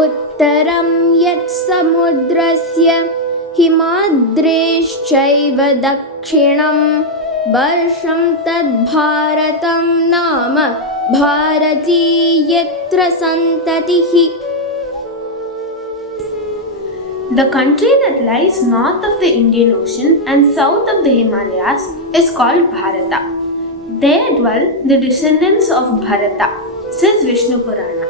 उत्तरं यत्समुद्रस्य हिमाद्रेश्चैव दक्षिणं वर्षं तद्भारतं नाम भारतीयत्र सन्ततिः. The country that lies north of the Indian Ocean and south of the Himalayas is called Bharata. There dwell the descendants of Bharata, says Vishnu Purana.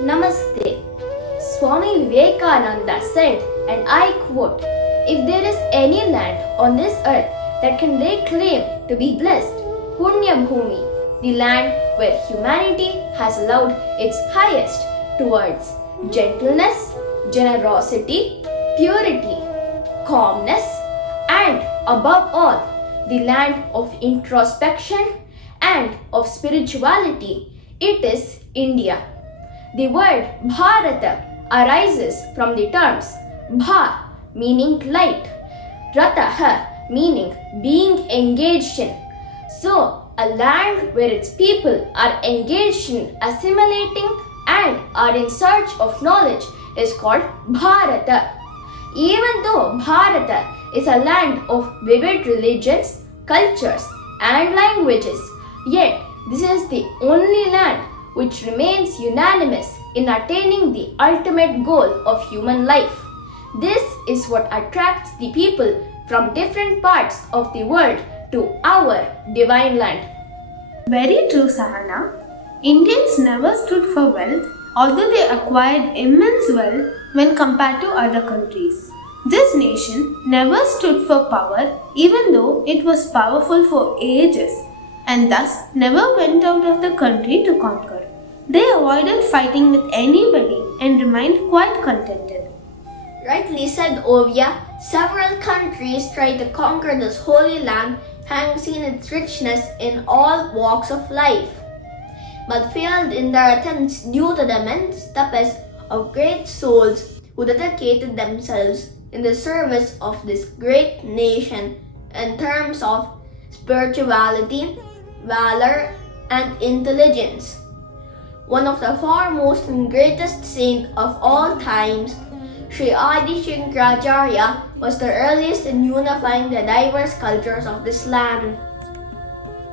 Namaste. Swami Vivekananda said, and I quote, "If there is any land on this earth that can lay claim to be blessed, Punya Bhoomi, the land where humanity has allowed its highest towards gentleness, generosity, purity, calmness, and above all, the land of introspection and of spirituality, it is India." The word Bharata arises from the terms Bha meaning light, Rataha meaning being engaged in. So, a land where its people are engaged in assimilating and are in search of knowledge is called Bharata. Even though Bharata is a land of vivid religions, cultures, and languages, yet this is the only land which remains unanimous in attaining the ultimate goal of human life. This is what attracts the people from different parts of the world to our divine land. Very true, Sahana. Indians never stood for wealth, although they acquired immense wealth when compared to other countries. This nation never stood for power, even though it was powerful for ages, and thus never went out of the country to conquer. They avoided fighting with anybody and remained quite contented. Rightly said, Ovia. Several countries tried to conquer this holy land, having seen its richness in all walks of life, but failed in their attempts due to the immense tapas of great souls who dedicated themselves in the service of this great nation in terms of spirituality, valor, and intelligence. One of the foremost and greatest saints of all times, Sri Adi Shankaracharya, was the earliest in unifying the diverse cultures of this land.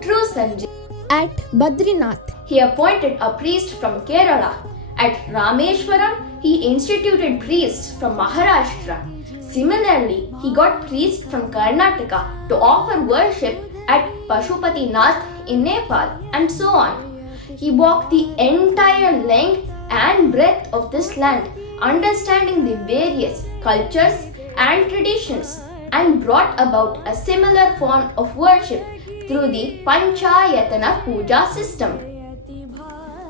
True, Sanjay. At Badrinath, he appointed a priest from Kerala. At Rameshwaram, he instituted priests from Maharashtra. Similarly, he got priests from Karnataka to offer worship at Pashupatinath in Nepal, and so on. He walked the entire length and breadth of this land, understanding the various cultures and traditions, and brought about a similar form of worship through the Panchayatana Puja system.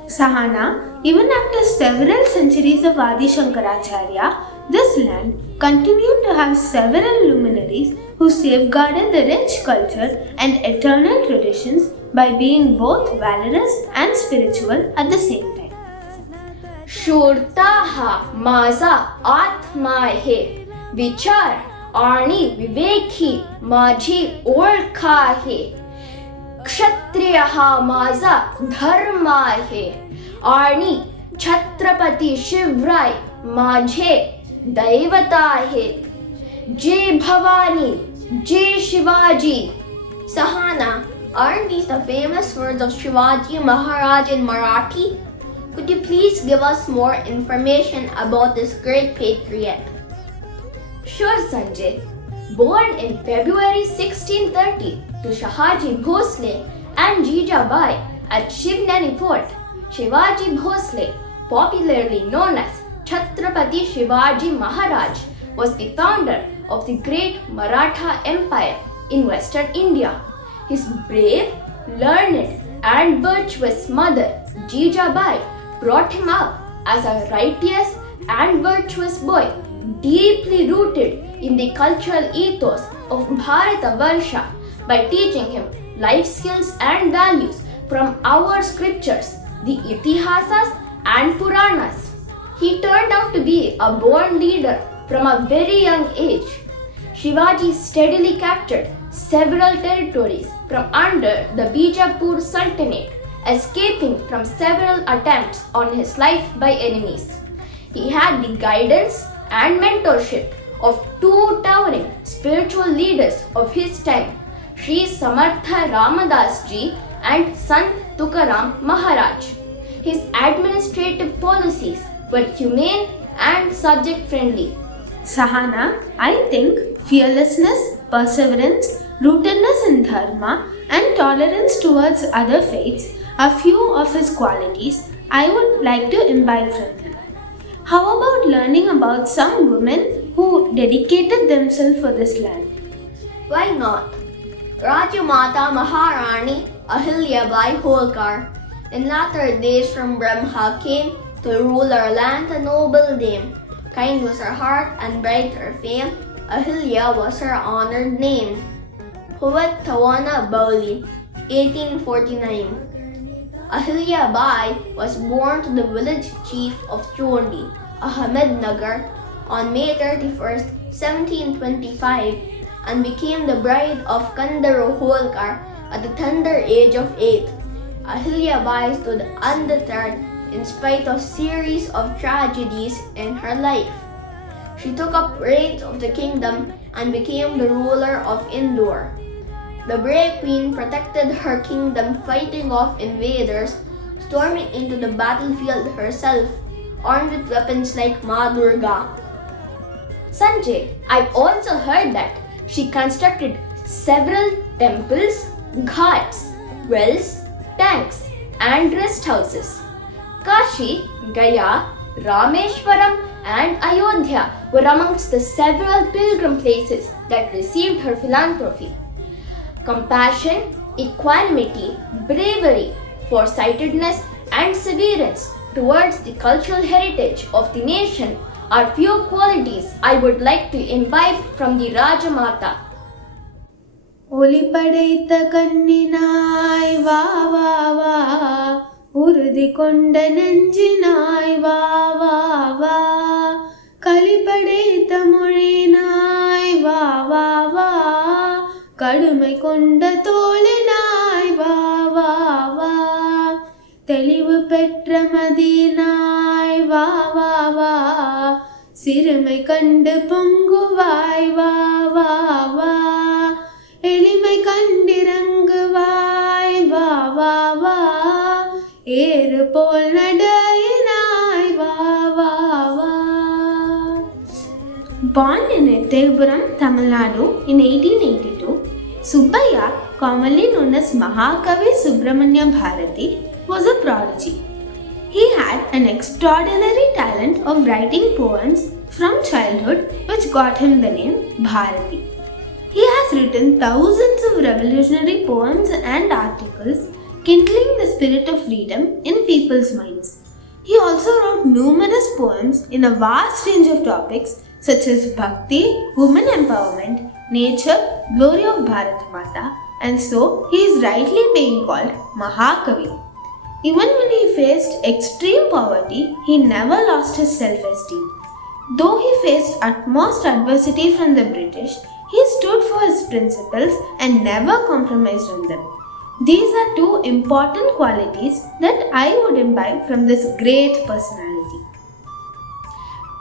Sahana, even after several centuries of Adi Shankaracharya, this land continued to have several luminaries who safeguarded the rich culture and eternal traditions by being both valorous and spiritual at the same time. Shurtaha maza atma he, vichar ani vivekhi majhi olkha he, kshatriyaha maza dharma he, ani chhatrapati shivrai majhe daivata he, jai bhavani, jai shivaji. Sahana, aren't these the famous words of Shivaji Maharaj in Marathi? Could you please give us more information about this great patriot? Sure, Sanjay. Born in February 1630 to Shahaji Bhosle and Jijabai at Shivneri Fort, Shivaji Bhosle, popularly known as Chhatrapati Shivaji Maharaj, was the founder of the great Maratha Empire in Western India. His brave, learned, and virtuous mother, Jijabai, brought him up as a righteous and virtuous boy, deeply rooted in the cultural ethos of Bharata Varsha, by teaching him life skills and values from our scriptures, the Itihasas and Puranas. He turned out to be a born leader from a very young age. Shivaji steadily captured several territories from under the Bijapur Sultanate, escaping from several attempts on his life by enemies. He had the guidance and mentorship of two towering spiritual leaders of his time, Sri Samartha Ramadas Ji and Sant Tukaram Maharaj. His administrative policies were humane and subject friendly. Sahana, I think fearlessness, perseverance, rootedness in dharma, and tolerance towards other faiths are few of his qualities I would like to imbibe from him. How about learning about some women who dedicated themselves for this land? Why not? Rajamata Maharani Ahilyabai Holkar, in latter days from Brahma came to rule our land a noble dame. Kind was her heart and bright her fame, Ahilya was her honored name. Poet Tawana Bauli, 1849. Ahilya Bai was born to the village chief of Chondi, Ahmednagar, on May 31st, 1725, and became the bride of Kandaro Holkar at the tender age of 8. Ahilya Bai stood undeterred in spite of series of tragedies in her life. She took up reins of the kingdom and became the ruler of Indore. The brave queen protected her kingdom, fighting off invaders, storming into the battlefield herself, armed with weapons like Ma Durga. Sanjay, I've also heard that she constructed several temples, ghats, wells, tanks, and rest houses. Kashi, Gaya, Rameshwaram, and Ayodhya were amongst the several pilgrim places that received her philanthropy. Compassion, equanimity, bravery, foresightedness, and severance towards the cultural heritage of the nation are few qualities I would like to imbibe from the Rajamata. Oli padaitha kanninaai va va va, urudi konda nenjinaai va va va, kali padaitha mozhinaai va va va, kadumai konda tholinaai va va va, telivu petra madinaai va va va, sirumai kandu ponguvaai va va va, எளிமை கண்டிறங்குவாய் வா வா வா, ஏறு போல் நடையினாய் வா வா வா. Born in Ettayapuram, Tamil Nadu in 1882, Subbaiah, commonly known as Mahakavi Subramanya Bharati, was a prodigy. He had an extraordinary talent of writing poems from childhood which got him the name Bharati. He has written thousands of revolutionary poems and articles kindling the spirit of freedom in people's minds. He also wrote numerous poems in a vast range of topics such as bhakti, women empowerment, nature, glory of Bharata Mata, and so he is rightly being called Mahakavi. Even when he faced extreme poverty, he never lost his self-esteem. Though he faced utmost adversity from the British, he stood for his principles and never compromised on them. These are two important qualities that I would imbibe from this great personality.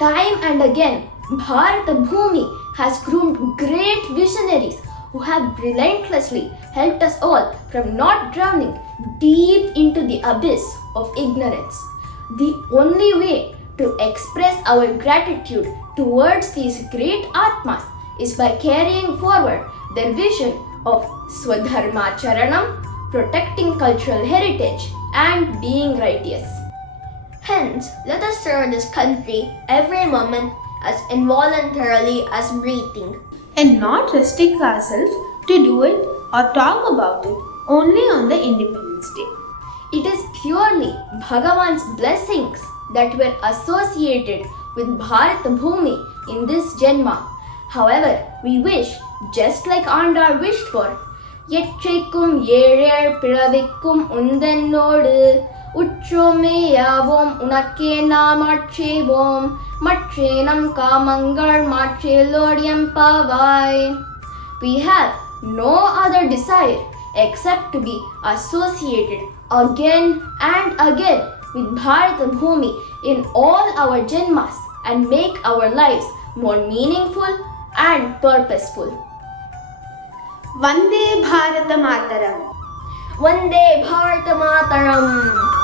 Time and again, Bharata Bhoomi has groomed great visionaries who have relentlessly helped us all from not drowning deep into the abyss of ignorance. The only way to express our gratitude towards these great Atmas is by carrying forward their vision of Swadharma Charanam, protecting cultural heritage, and being righteous. Hence, let us serve this country every moment as involuntarily as breathing, and not restrict ourselves to do it or talk about it only on the Independence Day. It is purely Bhagavan's blessings that were associated with Bharata Bhoomi in this Janma. However, we wish, just like Andar wished for, எற்றைக்கும் ஏழேழ் பிறவிக்கும் உந்தன்னோடு உற்றோமே யாவோம் உனக்கே நாம் ஆட்சேவோம் மற்றே நம் காமங்கள் மாற்றேலோர் எம்பாவாய். We have no other desire except to be associated again and again with Bharata Bhoomi in all our janmas and make our lives more meaningful and purposeful. Vande Bharata Mataram. Vande Bharata Mataram.